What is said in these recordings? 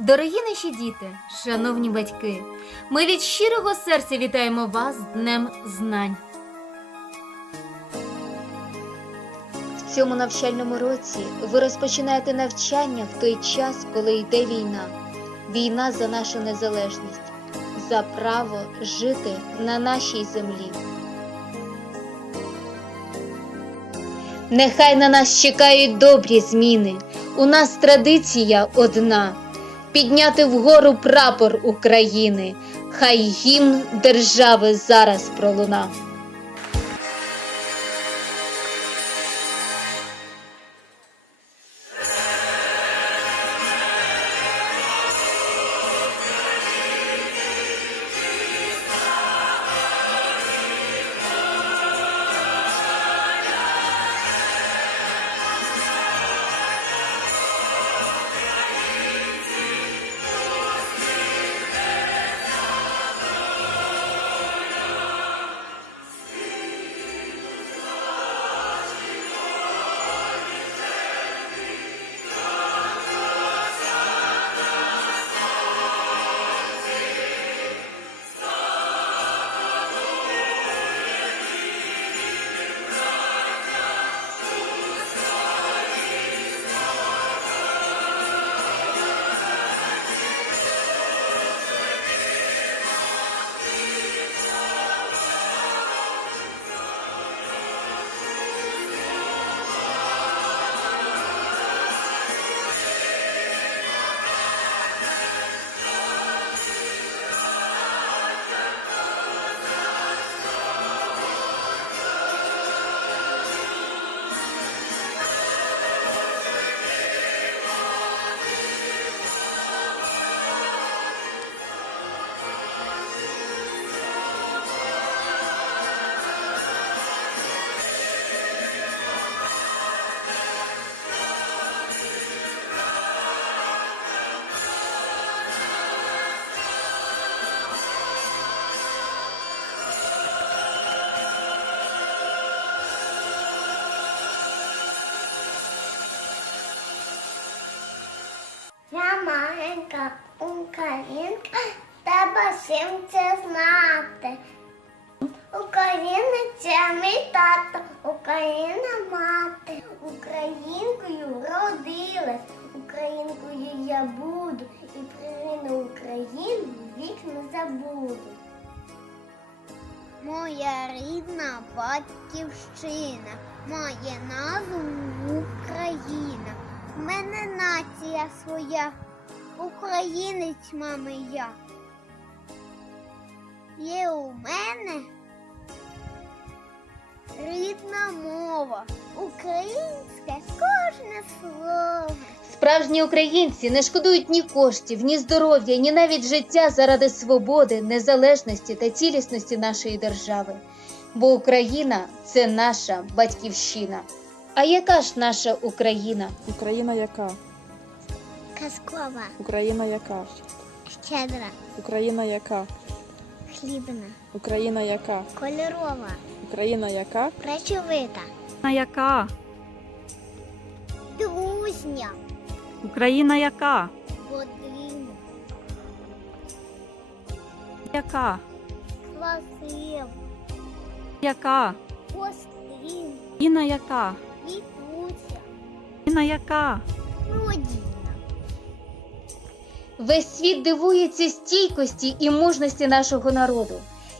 Дорогі наші діти, шановні батьки, ми від щирого серця вітаємо вас з Днем Знань. В цьому навчальному році ви розпочинаєте навчання в той час, коли йде війна. Війна за нашу незалежність, за право жити на нашій землі. Нехай на нас чекають добрі зміни. У нас традиція одна підняти вгору прапор України. Хай гімн держави зараз пролуна. Українка, треба всім це знати. Україна це мій тато, Україна мати. Українкою родилась, українкою я буду і пририну Україну вік не забуду. Моя рідна батьківщина має назву Україна. В мене нація своя, українець мами я. Є у мене рідна мова, українське кожне слово. Справжні українці не шкодують ні коштів, ні здоров'я, ні навіть життя заради свободи, незалежності та цілісності нашої держави. Бо Україна це наша батьківщина. А яка ж наша Україна? Україна яка? Казкова, Україна яка? щедра, Україна яка? хлібна, Україна яка? кольорова, Україна яка? працьовита, Україна яка? дружня, Україна яка? потрібна, Яка? красива, Яка? пострім, Україна яка? квітуся, Україна яка? родина. Весь світ дивується стійкості і мужності нашого народу,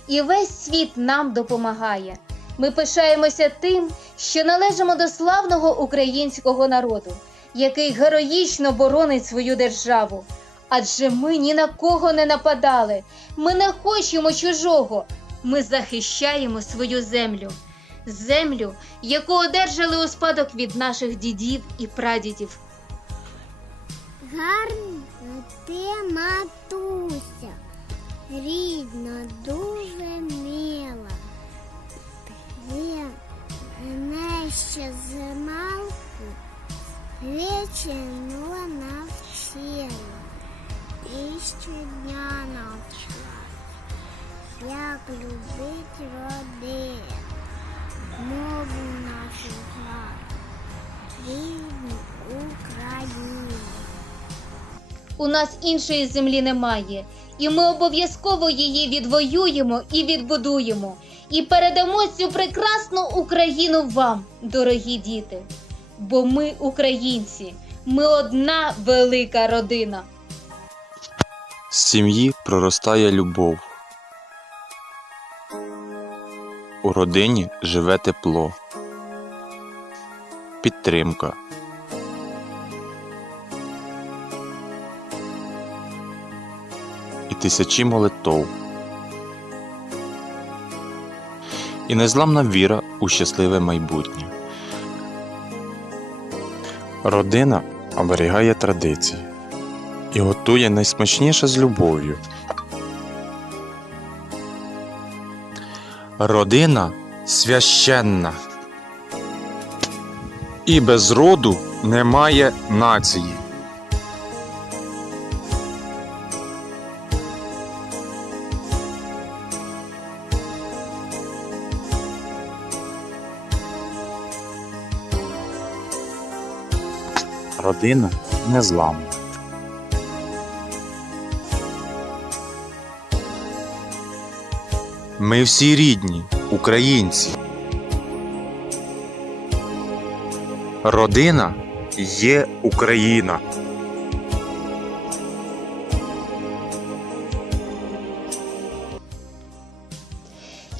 і весь світ нам допомагає. Ми пишаємося тим, що належимо до славного українського народу, який героїчно боронить свою державу. Адже ми ні на кого не нападали, ми не хочемо чужого. Ми захищаємо свою землю, землю, яку одержали у спадок від наших дідів і прадідів. Гарна ти, матуся, рідна, дуже мила. Ти мене ще зималку речено навчила. І щодня навчила, як любить родину, У нас іншої землі немає, і ми обов'язково її відвоюємо і відбудуємо, і передамо цю прекрасну Україну вам, дорогі діти. Бо ми українці, ми одна велика родина. З сім'ї проростає любов. У родині живе тепло, підтримка. Тисячі молитов. І незламна віра у щасливе майбутнє. Родина оберігає традиції і готує найсмачніше з любов'ю. Родина священна. І без роду немає нації. Родина незламна. Ми всі рідні, українці. Родина є Україна.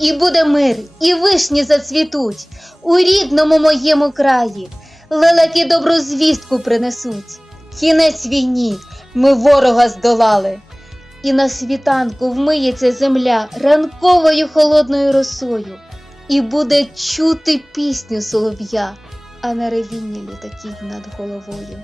І буде мир, і вишні зацвітуть у рідному моєму краї. Лелеки добру звістку принесуть. Кінець війні, ми ворога здолали. І на світанку вмиється земля ранковою холодною росою, і буде чути пісню солов'я, а не ревіння літаків над головою.